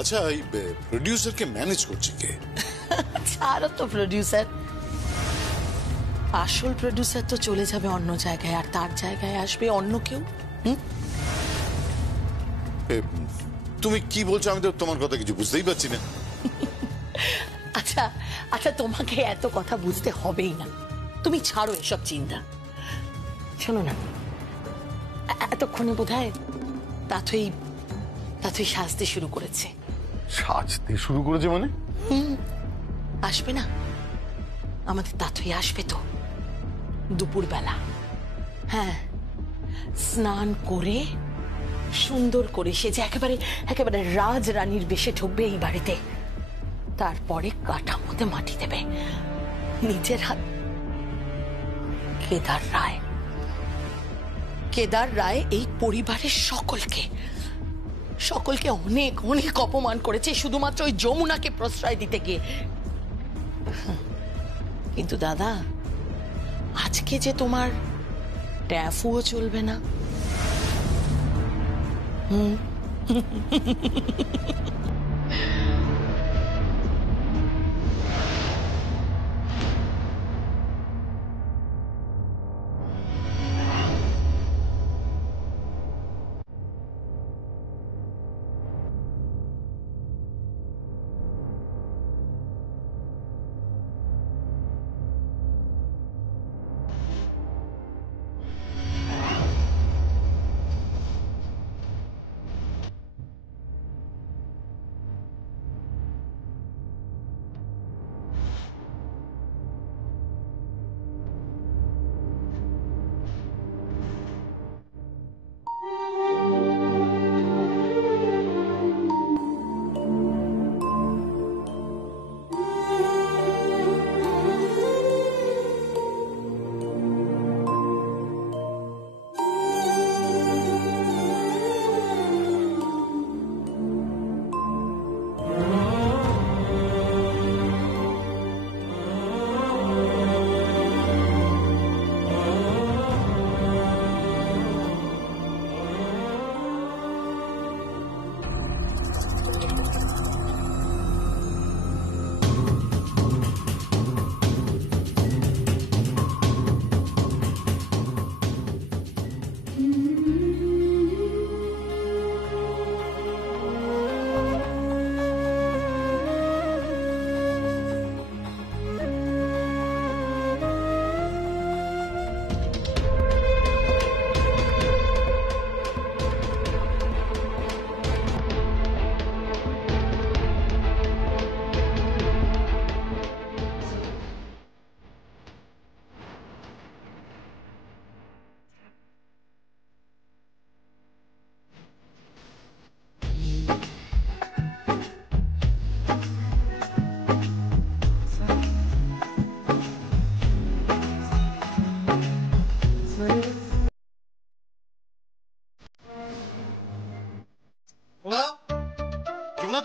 আচ্ছা, এই প্রোডিউসারকে ম্যানেজ করছে কে? ছাড়ো তো প্রোডিউসার, আসল প্রোডিউসার তো চলে যাবে অন্য জায়গায়, আর তার জায়গায় আসবে অন্য কেউ। তুমি কি বলছো? আমি তো তোমার কথা কিছু বুঝতেই পারছি না। আচ্ছা আচ্ছা, তোমাকে এত কথা বুঝতে হবেই না, তুমি ছাড়ো এসব চিন্তা। শোনো না, এতক্ষণে বোধহয় তাথই সাজতে শুরু করেছে। সাজতে শুরু করেছে মানে? আসবে না, আমাদের তাথই আসবে তো দুপুরবেলা। হ্যাঁ, স্নান করে সুন্দর করে সেজে একেবারে একেবারে রাজরানীর বেশে ঢুকবে এই বাড়িতে, তারপরে কাঠামোতে মাটি দেবে নিজের হাত। কেদার রায় এই পরিবারের সকলকে অনেক অনেক অপমান করেছে শুধুমাত্র ওই যমুনাকে প্রশ্রয় দিতে গিয়ে। কিন্তু দাদা, আজকে যে তোমার ট্যাফুও চলবে না।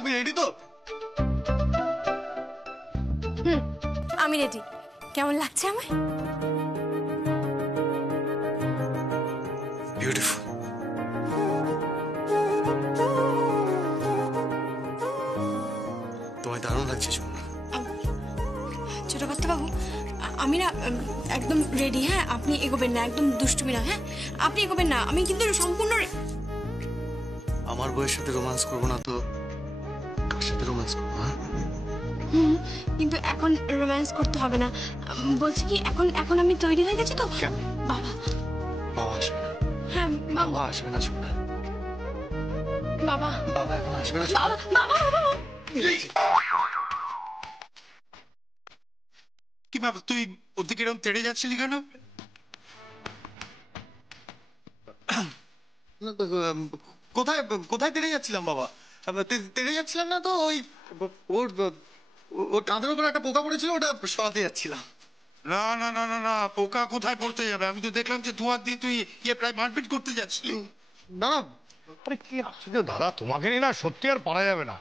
তুমি রেডি তো? আমি রেডি। কেমন লাগছে আমায়? বিউটিফুল। তোমায় দারুণ লাগছে সোনা। ছোট বাবু, আমি না একদম রেডি। হ্যাঁ, আপনি এগোবেন না, একদম দুষ্টুমি না। হ্যাঁ, আপনি এগোবেন না, আমি কিন্তু সম্পূর্ণ। আমার বউয়ের সাথে রোমান্স করবো না তো কার সাথে রোমান্স করবো? কিন্তু এখন রোম্যান্স করতে হবে না। বলছি কি, এখন আমি তৈরি হয়ে গেছি তো। বাবা বাবা আসবে না। হ্যাঁ, বাবা আসবে না সোনা। বাবা বাবা এখন আসবে না। বাবা বাবা বাবা কি বাবা, তুই ওদিকে এরকম তেড়ে যাচ্ছিলি কেন? কোথায় কোথায় তেড়ে যাচ্ছিলাম বাবা? তেড়ে যাচ্ছিলাম না তো, ওই ওর কাঁধের উপর একটা পোকা পড়েছিল, ওটা সরাতে যাচ্ছিলাম। না না না না না, পোকা কোথায় পড়তে যাবে? আমি তো দেখলাম যে ধোঁয়া দিয়ে তুই প্রায় মারপিট করতে যাচ্ছিলি। না না, আরে কি আশ্চর্য দাদা, তোমাকে নিয়ে না সত্যি আর পারা যাবে না।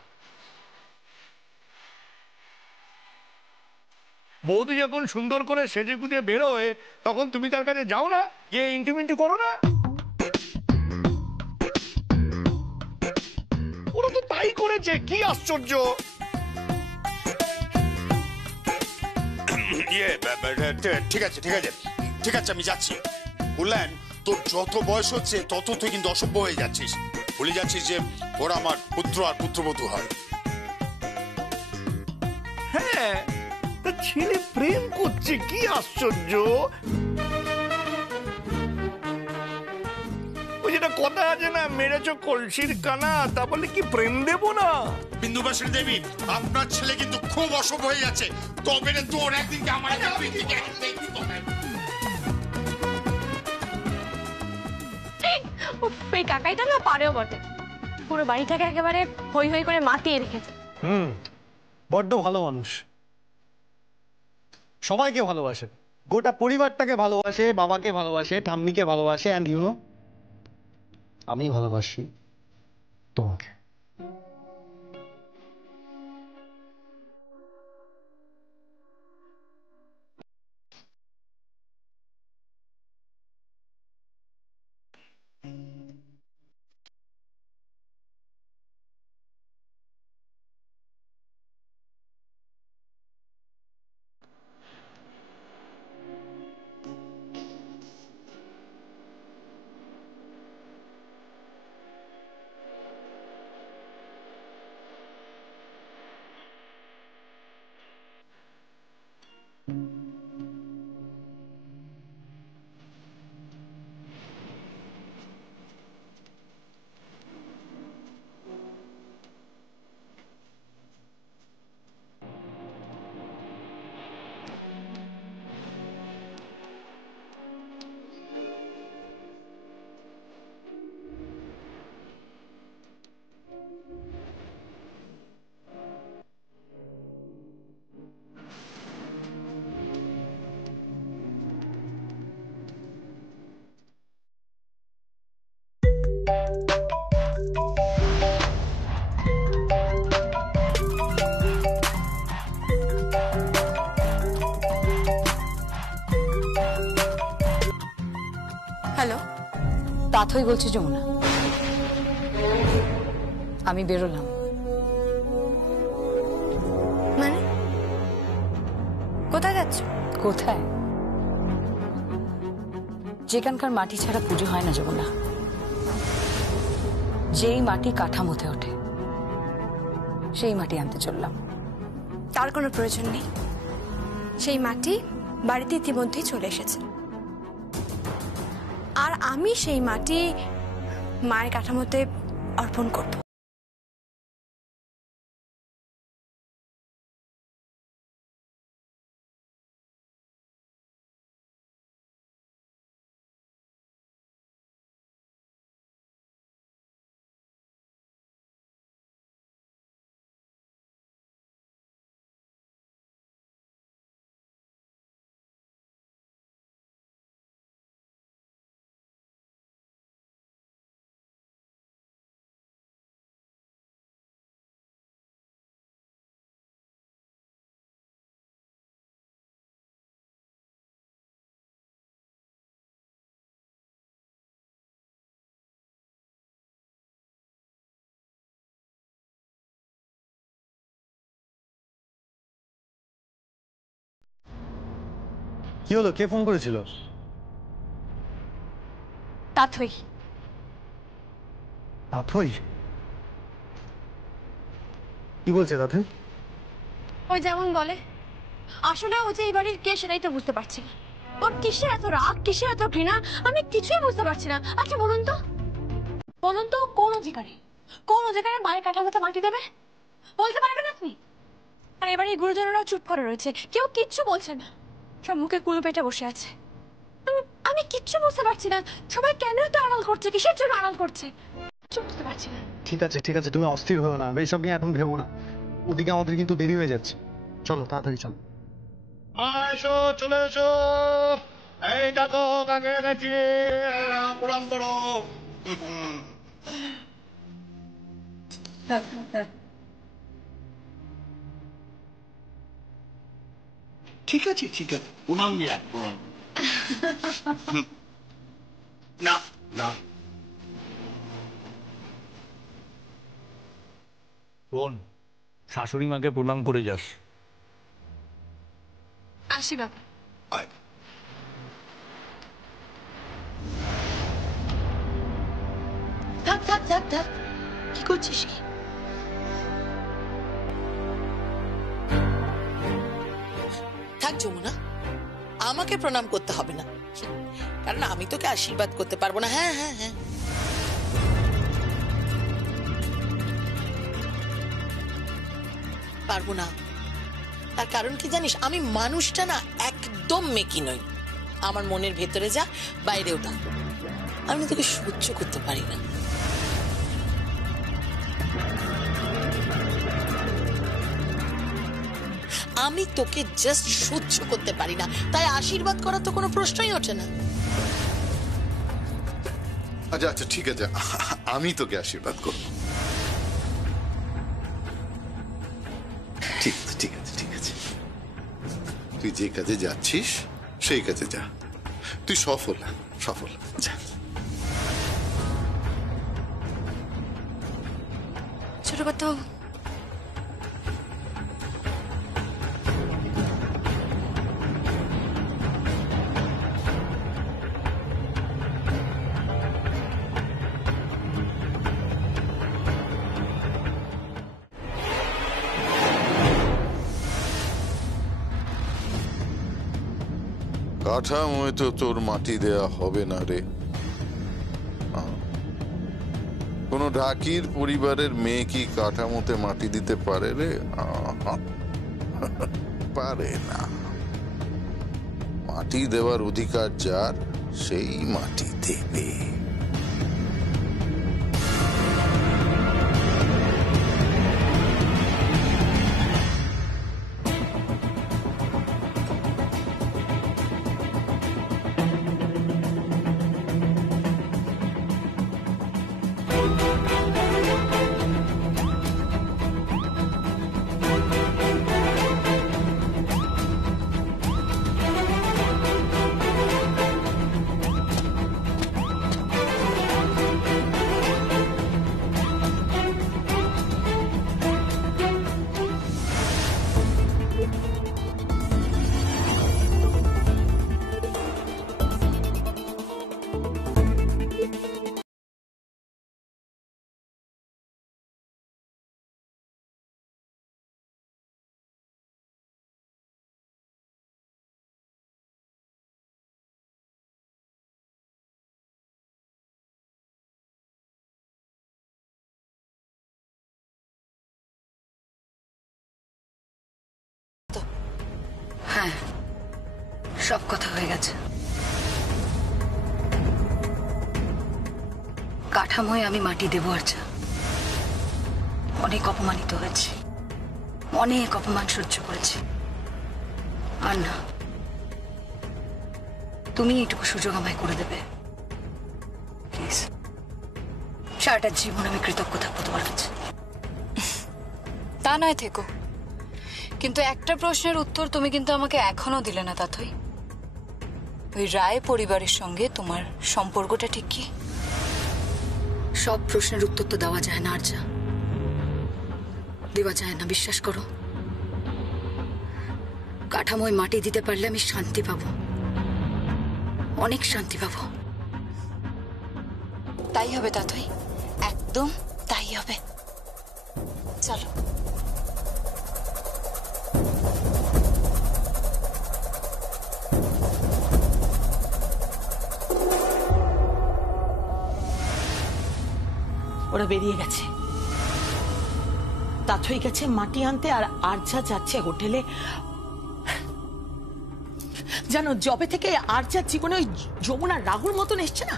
বৌদি যখন সুন্দর করে সেজে গুজে বেরোয় তখন তুমি তার কাছে যাও না, গিয়ে ইন্টিমেন্টি করো না? ওরা তো তাই করে হয়েছে, কি আশ্চর্য। ঠিক আছে ঠিক আছে ঠিক আছে, আমি যাচ্ছি। কল্যাণ, তোর যত বয়স হচ্ছে তত তুই কিন্তু অসভ্য হয়ে যাচ্ছিস, ভুলে যাচ্ছিস যে ওরা আমার পুত্র আর পুত্রবধূ হয়। হ্যাঁ, তা ছেলে প্রেম করছে, কি আশ্চর্য। ওই যেটা কথা আছে না, মেরেছ কলসির কানা, তা বলে কি প্রেম দেব না? বিন্দুবাসিনী দেবী, আপনার ছেলে কিন্তু খুব অসভ্য হয়ে যাচ্ছে, তবে রে তোর একদিনকে আমার এই কাকাইটা না পারেও বটে, পুরো বাড়িটাকে একেবারে হই হই করে মাতিয়ে রেখেছে। বড্ড ভালো মানুষ, সবাইকে ভালোবাসে, গোটা পরিবারটাকে ভালোবাসে, বাবাকে ভালোবাসে, ঠাম্মিকে ভালোবাসে, অ্যান্ড ইউ নো আমি ভালোবাসি তোমাকে। হ্যালো, তাথই বলছি যমুনা, আমি বেরোলাম। মানে কোথায় যাচ্ছ? কোথায়? যেখানকার মাটি ছাড়া পুজো হয় না যমুনা, যেই মাটি কাঠামোতে ওঠে সেই মাটি আনতে চললাম। তার কোনো প্রয়োজন নেই, সেই মাটি বাড়িতে ইতিমধ্যেই চলে এসেছে, আর আমি সেই মাটি মায়ের কাঠামোতে অর্পণ করব। কি হলো, কে ফোন করেছিল? তাথই। তাথই কি বলছে? তাথই ওই যেমন বলে, আসলে ও যে এই বাড়ির কে সেটাই তো বুঝতে পারছি না। ওর কিসে এত রাগ, কিসে এত ঘৃণা, আমি কিছুই বুঝতে পারছি না। আচ্ছা বলুন তো কোন অধিকারে মায়ের কাঠামোতে মাটি দেবে বলতে পারবেন আপনি? আর এবারে গুরুজনেরাও চুপ করে রয়েছে, কেউ কিচ্ছু বলছে না, সব মুখে কুলো পেটে বসে আছে। আমি কিচ্ছু বুঝতে পারছি না, সবাই কেন তো আড়াল করছে, কিসের জন্য আড়াল করছে কিছু বুঝতে পারছি না। ঠিক আছে ঠিক আছে, তুমি অস্থির হও না, এইসব নিয়ে এখন ভেবো না। ওদিকে আমাদের কিন্তু দেরি হয়ে যাচ্ছে, চলো তাড়াতাড়ি চলো। এসো, চলে এসো, এইটা তো কাকে গেছি, প্রণাম করো। ঠিক আছে ঠিক আছে, প্রণাম বিরাট প্রণাম। না না, শোন, শাশুড়ি মাকে প্রণাম করে যাস। আসি বাবা। আয়। থাক থাক থাক থাক, কি করছিস কি? থাক যমুনা, আমাকে প্রণাম করতে হবে না, কারণ আমি তোকে আশীর্বাদ করতে পারবো না। হ্যাঁ হ্যাঁ হ্যাঁ, পারবো না। তার কারণ কি জানিস, আমি মানুষটা না একদম মেকি নই। আমার মনের ভেতরে যা বাইরেও তা, আমি তোকে সহ্য করতে পারি না। আমি তোকে জাস্ট সহ্য করতে পারি না, তাই আশীর্বাদ করার তো কোনো প্রশ্নই ওঠে না। আচ্ছা আচ্ছা ঠিক আছে, আমি তোকে আশীর্বাদ করব। ঠিক আছে ঠিক আছে ঠিক আছে, তুই যে কাজে যাচ্ছিস সেই কাজে যা, তুই সফল সফল যা। ছোট কথা, কাঠামোয় তো তোর মাটি দেয়া হবে না রে। কোন ঢাকির পরিবারের মেয়ে কি কাঠামোতে মাটি দিতে পারে রে? পারে না। মাটি দেওয়ার অধিকার যার, সেই মাটি দেবে। হ্যাঁ, সব কথা হয়ে গেছে। কাঠামোয় আমি মাটি দেবো আর্চা। অনেক অপমানিত হয়েছি, অনেক অপমান সহ্য করেছি। আর না, তুমি এইটুকু সুযোগ আমায় করে দেবে প্লিজ। সারাটা জীবন আমি কৃতজ্ঞ থাকবো তোমার কাছে। তা নয় থেকো, কিন্তু একটা প্রশ্নের উত্তর তুমি কিন্তু আমাকে এখনো দিলে না তাথই। ওই রায় পরিবারের সঙ্গে তোমার সম্পর্কটা ঠিক কি? সব প্রশ্নের উত্তর তো দেওয়া যায় না আর্চা, দেওয়া যায় না, বিশ্বাস করো। কাঠামোয় মাটি দিতে পারলে আমি শান্তি পাবো, অনেক শান্তি পাবো। তাই হবে তাথই, একদম তাই হবে। চলো। ওরা বেরিয়ে গেছে, তাথই গেছে মাটি আনতে, আর আর্যা যাচ্ছে হোটেলে। জানো, যবে থেকে আর্যার জীবনে ওই যমুনা রাহুর মতন এসছে না,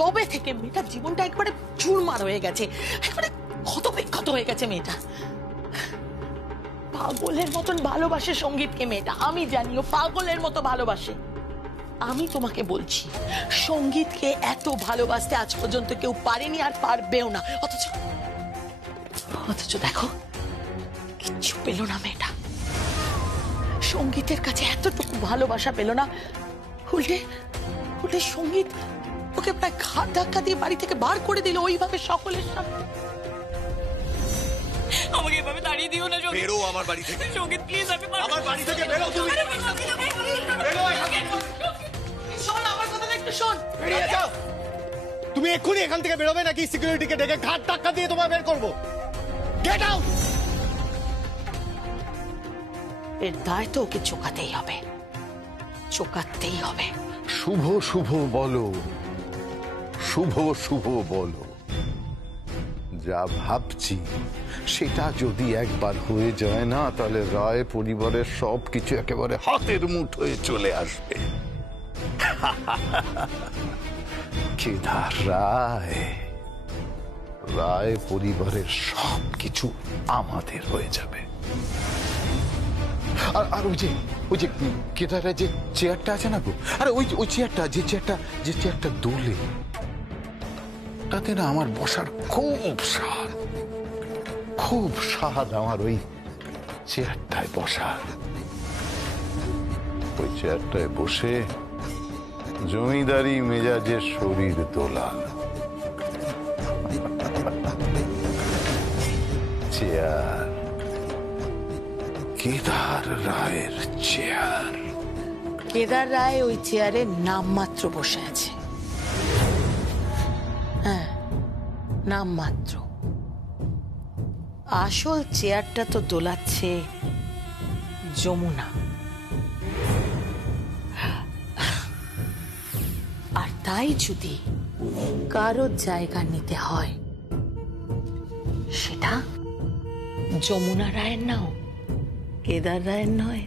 তবে থেকে মেয়েটার জীবনটা একবারে চুরমার হয়ে গেছে, একবারে ক্ষত হয়ে গেছে মেয়েটা। পাগলের মতন ভালোবাসে সঙ্গীতকে মেয়েটা, আমি জানিও পাগলের মতো ভালোবাসে। আমি তোমাকে বলছি, সঙ্গীতকে এত ভালোবাসতে আজ পর্যন্ত কেউ পারেনি, আর পারবেও না। অথচ দেখো, কিচ্ছু পেল না মেয়েটা, সঙ্গীতের কাছে এতটুকু ভালোবাসা পেল না। উল্টে সঙ্গীত ওকে প্রায় ঘাট ধাক্কা দিয়ে বাড়ি থেকে বার করে দিল, ওইভাবে সকলের সামনে। তাড়িয়ে দিও না সঙ্গীত। বেরো আমার বাড়ি থেকে। সঙ্গীত প্লিজ, আমি পারবো না। আমার বাড়ি থেকে বেরো তুমি। বেরো এখান থেকে। শোন আমার কথাটা একটু শোন। বেরিয়ে যাও। তুমি এক্ষুনি এখান থেকে বেরোবে নাকি সিকিউরিটিকে ডেকে ঘাট ধাক্কা দিয়ে তোমায় বের করবো? Get out. এর দায় তো ওকে চোকাতেই হবে, চোকাতেই হবে। শুভ শুভ বলো, শুভ শুভ বলো। যা ভাবছি সেটা যদি একবার হয়ে যায় না, তাহলে রায় পরিবারের সবকিছু একেবারে হাতের মুঠোয় চলে আসবে। কেদার রায়, রায় পরিবারের সবকিছু আমাদের হয়ে যাবে। আর ওই যে কেদারের যে চেয়ারটা আছে না গো, আরে ওই চেয়ারটা, যে চেয়ারটা দোলে, তাতে না আমার বসার খুব স্বাদ আমার ওই চেয়ারটায় বসার। ওই চেয়ারটায় বসে জমিদারি মেজাজের শরীর দোলান। চেয়ার, কেদার রায়ের চেয়ার। কেদার রায় ওই চেয়ারে নামমাত্র বসে আছে। হ্যাঁ, নামমাত্র। আসল চেয়ারটা তো দোলাচ্ছে যমুনা। আর তাই যদি কারো জায়গা নিতে হয়, সেটা যমুনা রায়ের নাও, কেদার রায়ের নয়।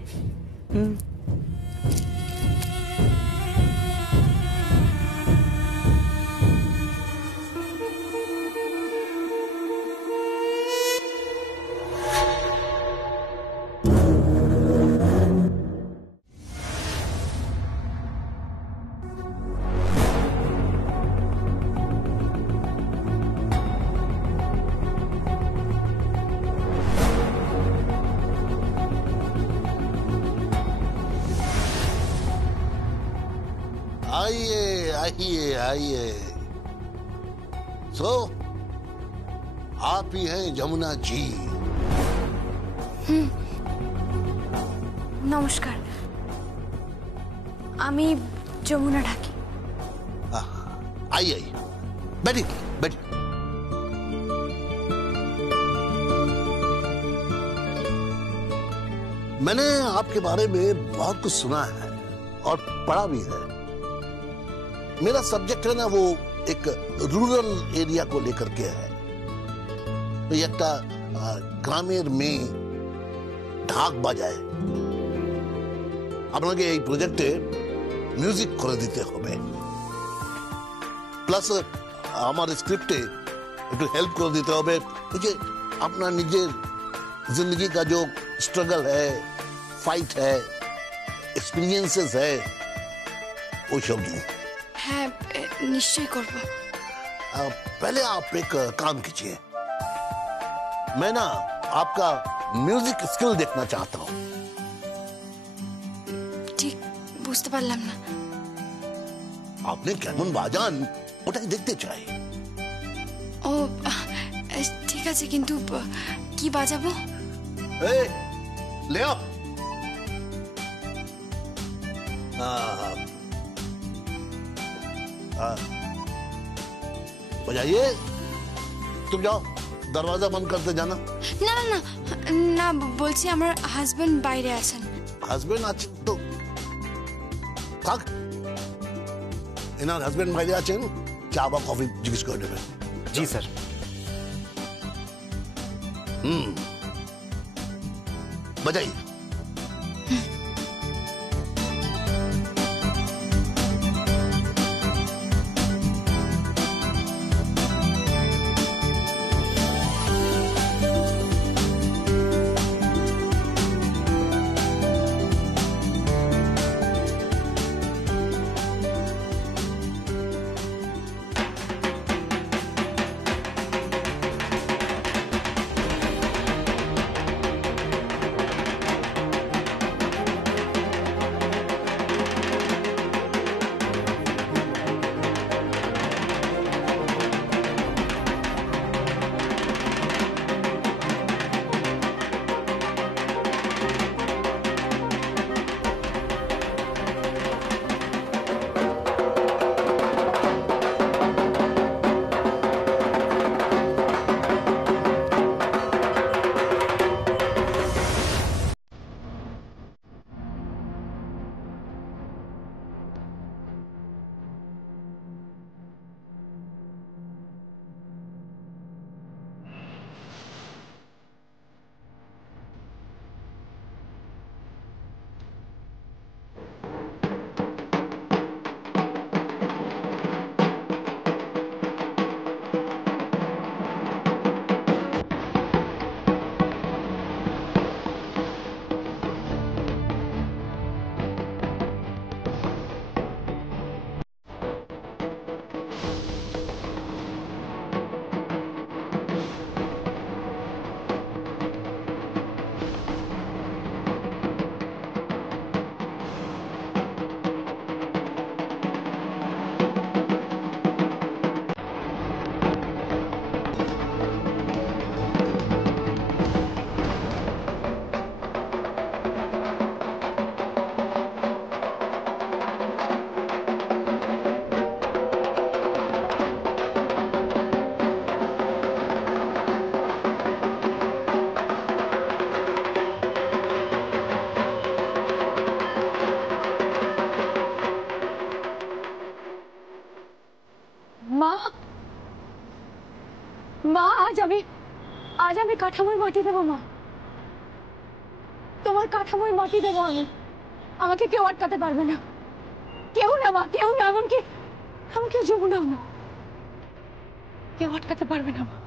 आइए आइए आइए। सो आप ही हैं যমুনা जी? নমস্কার, আমি যমুনা ঢাকি। आइए आइए, बैठिए बैठिए। मैंने आपके बारे में बहुत कुछ सुना है और पढ़ा भी है। मेरा सब्जेक्ट है ना, वो एक रूरल एरिया को लेकर के है। तो একটা গ্রামের মেয়ে ঢাক বাজায়, আপনাকে এই প্রজেক্টে মিউজিক করে দিতে হবে, প্লাস আমার স্ক্রিপ্টে একটু হেল্প করে দিতে হবে। ওই যে আপনার নিজের जिंदगी का जो स्ट्रगल है, फाइट है, एक्सपीरियंसेस है, वो सब दूं। হ্যাঁ, নিশ্চয়ই করব। पहले आप एक काम कीजिए, मैं ना आपका म्यूजिक स्किल देखना चाहता हूँ। ঠিক বুঝতে পারলাম না। आपने কেমন বাজান ওটাই দেখতে চাই। ও ঠিক আছে, কিন্তু কি বাজাবো? ए, ले आओ। बजाइए, तुम जाओ, दरवाजा बंद करते जाना। না না না না, বলছি আমার হাজবেন্ড বাইরে আছেন। হাজবেন্ড আছে তো থাক, এনার হাজবেন্ড বাইরে আছেন, চা বা কফি জিজ্ঞেস করে নেবেন। জি স্যার। बजाइए। আজ আমি কাঠামোর মাটি দেবো মা, তোমার কাঠামোর মাটি দেবো আমি। আমাকে কেউ আটকাতে পারবে না, কেউ না মা, কেউ না, এমনকি যমুনাও না, কেউ আটকাতে পারবে না মা।